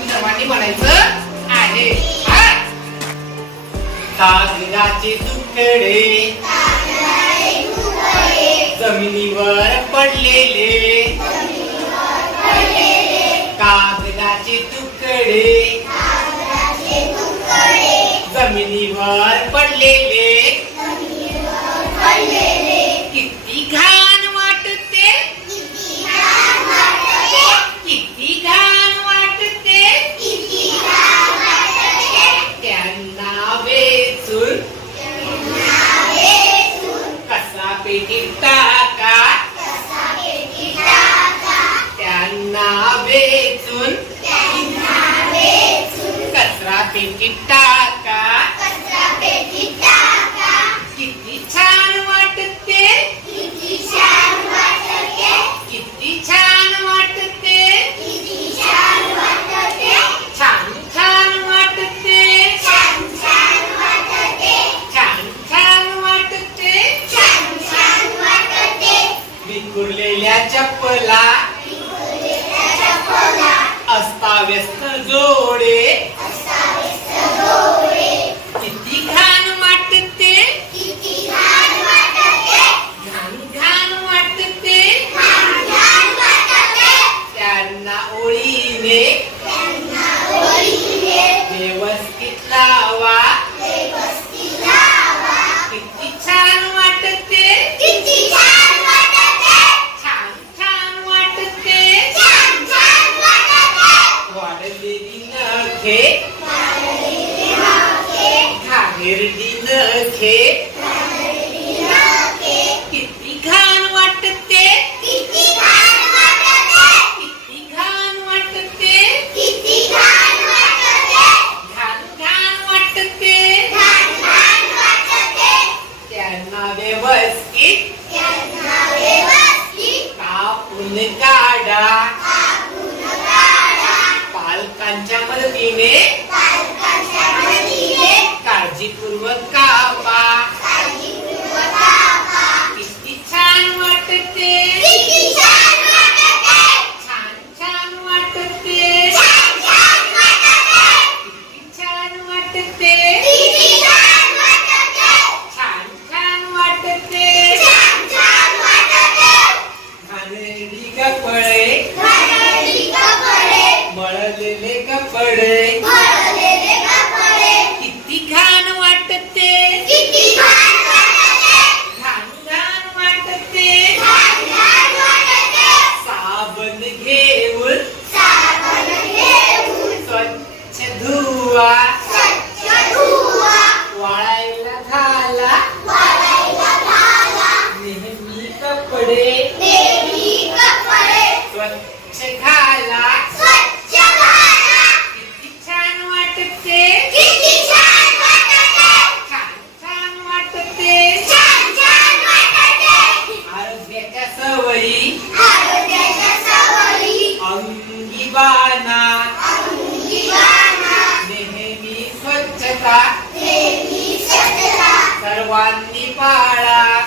तिथं म्हणायचं आहे. कागदाचे तुकडे. जमिनीवर पडलेले. कागदाचे तुकडे. जमिनीवर पडलेले किती घाण वाटते किती घाण वाटते त्यांना वेचून कसा पेटीत टाका. त्यांना वेचून कचरा पेटीत टाका. चप्पला अस्ताव्यस्त जोडे. किती घाण वाटते. घाण घाण वाटते. त्यांना ओळीने घाणेरडी नखे किती घाण वाटते। किती घाण वाटते। घाण घाण वाटते। त्यांना व्यवस्थित कापून काढा। पालकांच्या मदतीने काळजीपूर्वक कापा. किती छान वाटते. छान छान वाटते. किती छान वाटते. छान छान वाटते. घाणेरडी कपडे. मळलेले कपडे. स्वच्छता सर्वांनी पाळा.